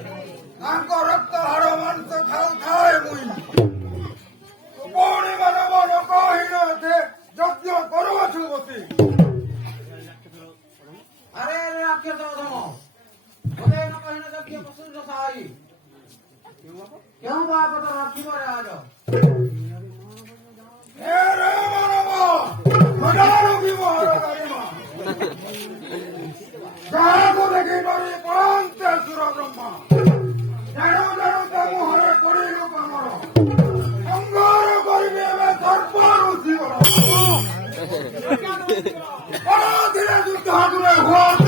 रक्त हाड माणसं खाऊ खाय मुई कोणी मला मन कहिन ते यज्ञ करवछु बसी अरे रे आखे तो धमो ओदे न कहिन यज्ञ पसुन जसाई क्यों बाप तो राखी मारे आ जाओ ए रे मानव मदारो की मोहर गरिमा जाको देखि नरी पंते सुर ब्रह्मा जानो जानो ता मोहर करिलु कामर अंगार करिबे में सर्पर जीवन बड़ा धीरे युद्ध हातुरे होत